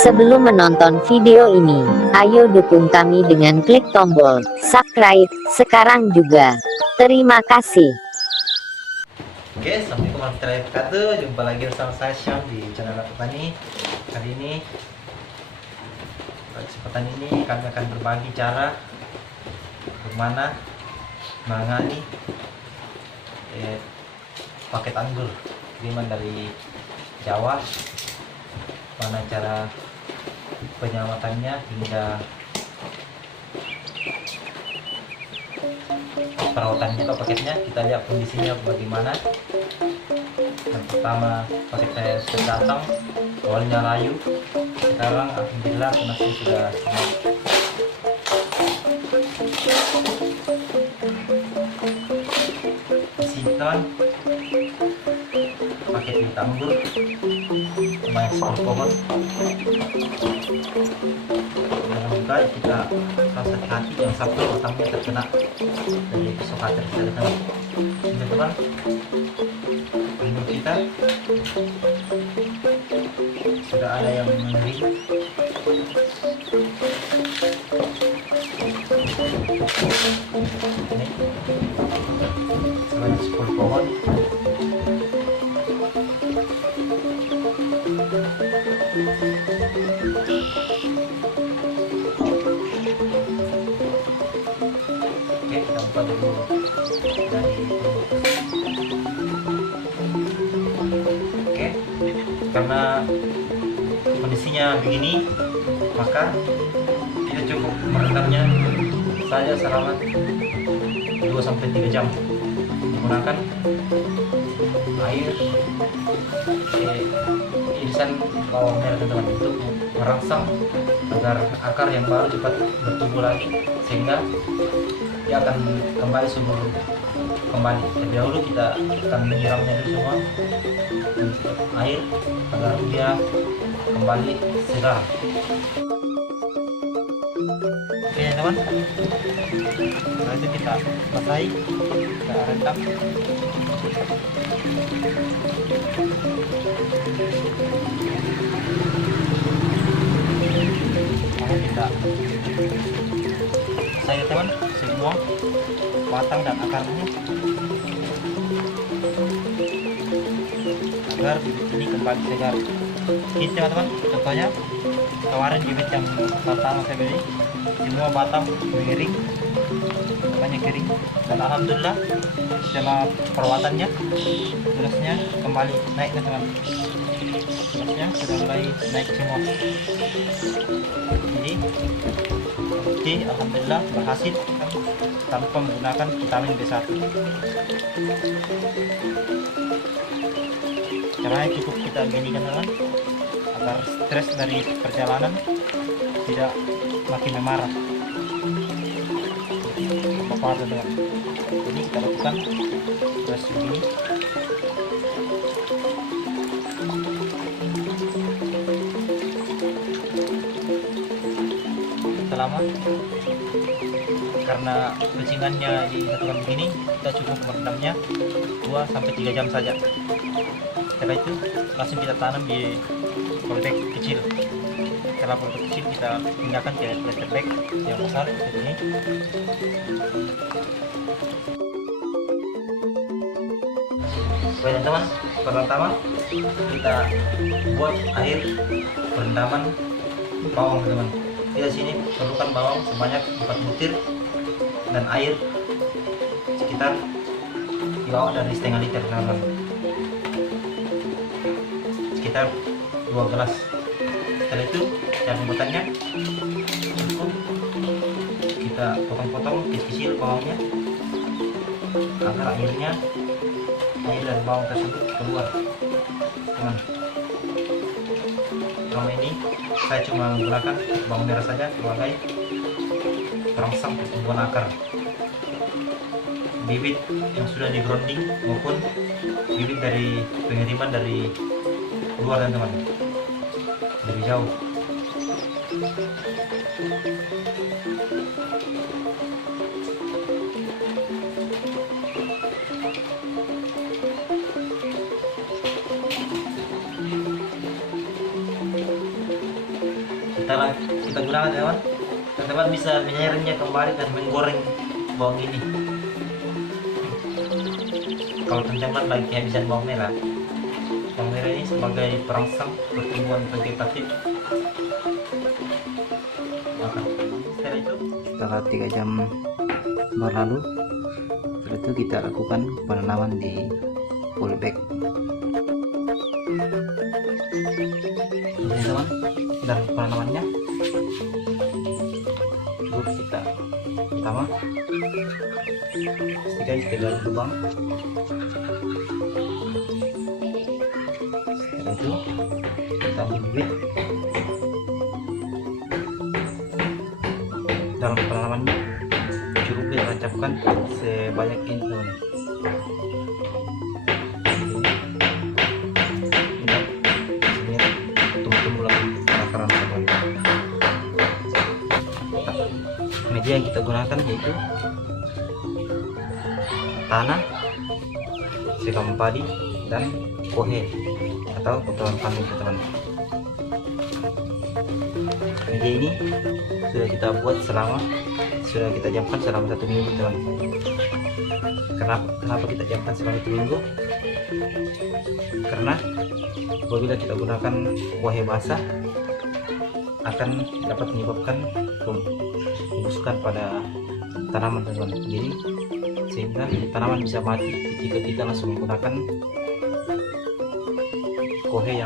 Sebelum menonton video ini, ayo dukung kami dengan klik tombol subscribe sekarang juga. Terima kasih. Oke, assalamualaikum warahmatullahi wabarakatuh. Jumpa lagi bersama saya Syam di channel Petani. Kali ini, pada kesempatan ini kami akan berbagi cara bagaimana menangani paket anggur kiriman dari Jawa. Mana cara penyelamatannya hingga perawatannya atau paketnya. Kita lihat kondisinya bagaimana. Yang pertama, paket saya sudah datang, awalnya layu, sekarang alhamdulillah masih sudah semua. Simpan paket di anggur lumayan 10 pohon. Jangan juga kita harus hati-hati yang satu otaknya terkena dari pisau cutter teman-teman. Anggur kita sudah ada yang mengering. Ini sebanyak 10 pohon. Oke, kita buka dulu dari oke, karena kondisinya begini, maka kita cukup merendamnya saja selama 2-3 jam menggunakan air irisan bawang merah teman-teman untuk merangsang agar akar yang baru cepat bertumbuh lagi, sehingga dia akan kembali subur kembali. Terlebih dahulu kita akan menyiramnya dulu semua air agar dia kembali segar. Oke teman, setelah itu kita basahi, kita rendam. Kita saya teman semua batang dan akarnya agar bibit ini kembali segar. Ini teman-teman, contohnya kemarin bibit yang pertama saya beli semua batang mengering, banyak kering, dan alhamdulillah setelah perawatannya tulusnya kembali naik teman-teman. Tulusnya sudah mulai naik semua. Jadi alhamdulillah berhasil tanpa menggunakan vitamin B1. Caranya cukup kita ginikan teman, agar stres dari perjalanan tidak makin memarah. Bapak teman, ini kita lakukan terus begini. Lama karena kecingannya disatukan begini, kita cukup merendamnya 2-3 jam saja. Setelah itu langsung kita tanam di polybag kecil. Setelah polybag kecil kita pindahkan ke polybag bag yang besar seperti ini. Oke teman-teman, pertama kita buat air perendaman bawang teman. Di sini perlukan bawang sebanyak 4 butir dan air sekitar di bawah dari setengah liter teman-teman, sekitar 2 gelas. Setelah itu cara pembuatannya cukup kita potong-potong kecil-kecil bawangnya agar air dari bawang tersebut keluar teman. Selama ini saya cuma menggunakan bawang merah saja sebagai perangsang pertumbuhan akar. Bibit yang sudah di grounding maupun bibit dari pengiriman dari luar teman-teman, dari jauh. kita gunakan teman, teman bisa menyairannya kembali dan menggoreng bawang ini. Kalau teman-teman lagi kehabisan bawang merah ini sebagai perangsang pertumbuhan vegetatif. Maka setelah itu, setelah 3 jam berlalu, setelah itu kita lakukan penanaman di polybag. Teman-teman, dan penanamannya cukup kita pertama pastikan kita dalam lubang. Setelah itu kita ambil bibit. Dalam penanamannya cukup kita tancapkan sebanyak ini teman. Media yang kita gunakan yaitu tanah, sekam padi, dan kohe atau kotoran kambing teman. Media ini sudah kita jamkan selama 1 minggu teman. Kenapa kita jamkan selama 1 minggu? Karena apabila kita gunakan kohe basah akan dapat menyebabkan pembusukan pada tanaman teman. Jadi sehingga tanaman bisa mati jika kita langsung menggunakan kohe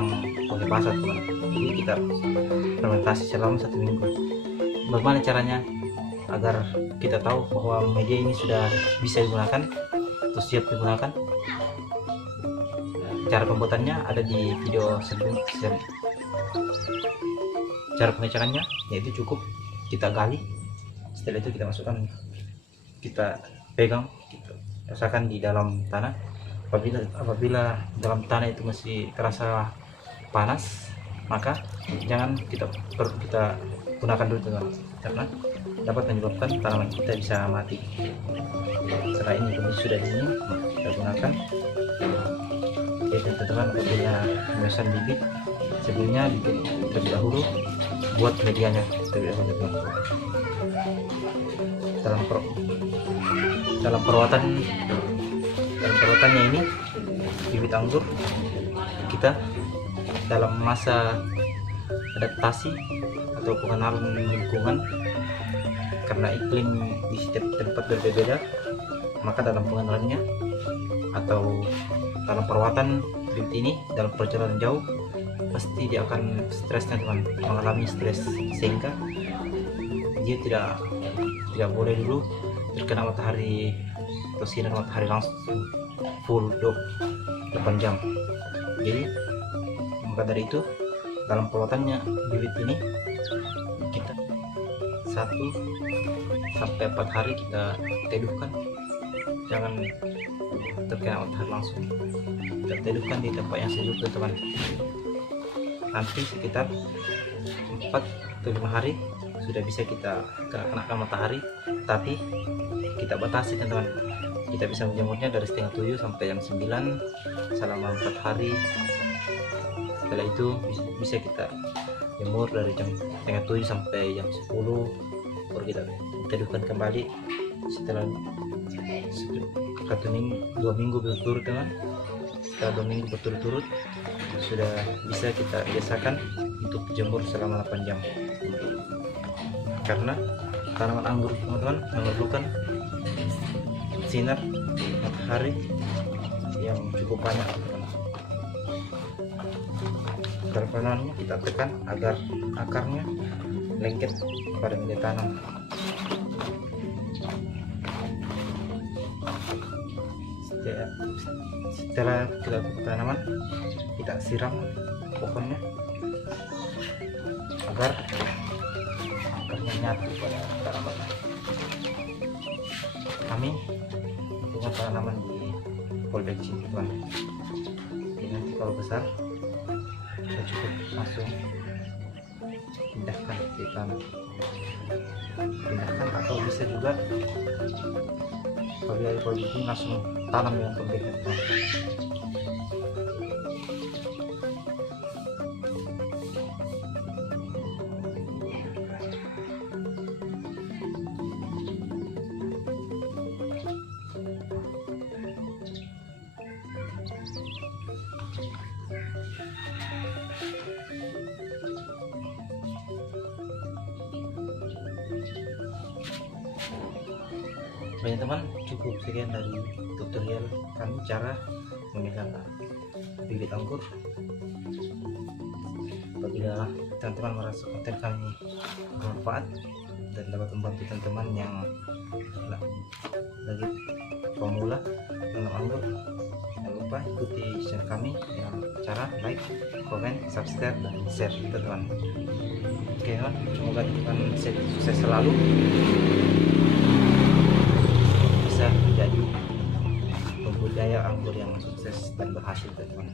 basah teman. Jadi kita fermentasi selama 1 minggu. Bagaimana caranya agar kita tahu bahwa media ini sudah bisa digunakan atau siap digunakan? Cara pembuatannya ada di video sebelumnya. Cara pengecekannya yaitu cukup kita gali, setelah itu kita masukkan, kita pegang, kita rasakan di dalam tanah. Apabila dalam tanah itu masih terasa panas, maka jangan kita gunakan dulu teman, karena dapat menyebabkan tanaman kita bisa mati. Setelah ini kondisi sudah dingin, kita gunakan. Oke teman-teman, apabila memesan bibit, sebelumnya terlebih dahulu buat medianya terlebih dahulu teman. Dalam perawatannya ini bibit anggur kita dalam masa adaptasi atau pengenalan lingkungan, karena iklim di setiap tempat berbeda, maka dalam pengenalannya atau dalam perawatan bibit ini dalam perjalanan jauh pasti dia akan stresnya teman, mengalami stres, sehingga dia tidak boleh dulu terkena matahari atau sinar matahari langsung full 8 jam. Jadi maka dari itu dalam perawatannya bibit ini kita 1-4 hari kita teduhkan, jangan terkena matahari langsung, kita teduhkan di tempat yang sejuk teman. Nanti sekitar 4-5 hari sudah bisa kita kenakan matahari, tapi kita batasi teman. Kita bisa menjemurnya dari setengah 7 sampai jam 9 selama 4 hari. Setelah itu bisa kita jemur dari jam setengah 7 sampai jam 10, baru kita teduhkan kembali. Setelah 2 minggu berturut-turut teman, setelah 2 minggu berturut-turut sudah bisa kita biasakan untuk jemur selama 8 jam, karena tanaman anggur teman-teman memerlukan sinar matahari yang cukup banyak. Dalam penanamannya kita tekan agar akarnya lengket pada media tanam. Setelah kita tanaman, kita siram pohonnya agar akarnya nyatu pada tanaman. Kami melakukan tanaman di polybag teman. Jadi nanti kalau besar kita cukup langsung pindahkan di tanah, atau bisa juga apabila di polybag ini langsung tanam dengan polybag teman. banyak teman, cukup sekian dari tutorial kami cara memilah bibit anggur. Apabila teman-teman merasa konten kami bermanfaat dan dapat membantu teman-teman yang lagi pemula menanam anggur, jangan lupa ikuti channel kami dengan cara like, komen, subscribe, dan share teman-teman. Oke teman, semoga teman sukses selalu, bisa menjadi pembudidaya anggur yang sukses dan berhasil teman-teman.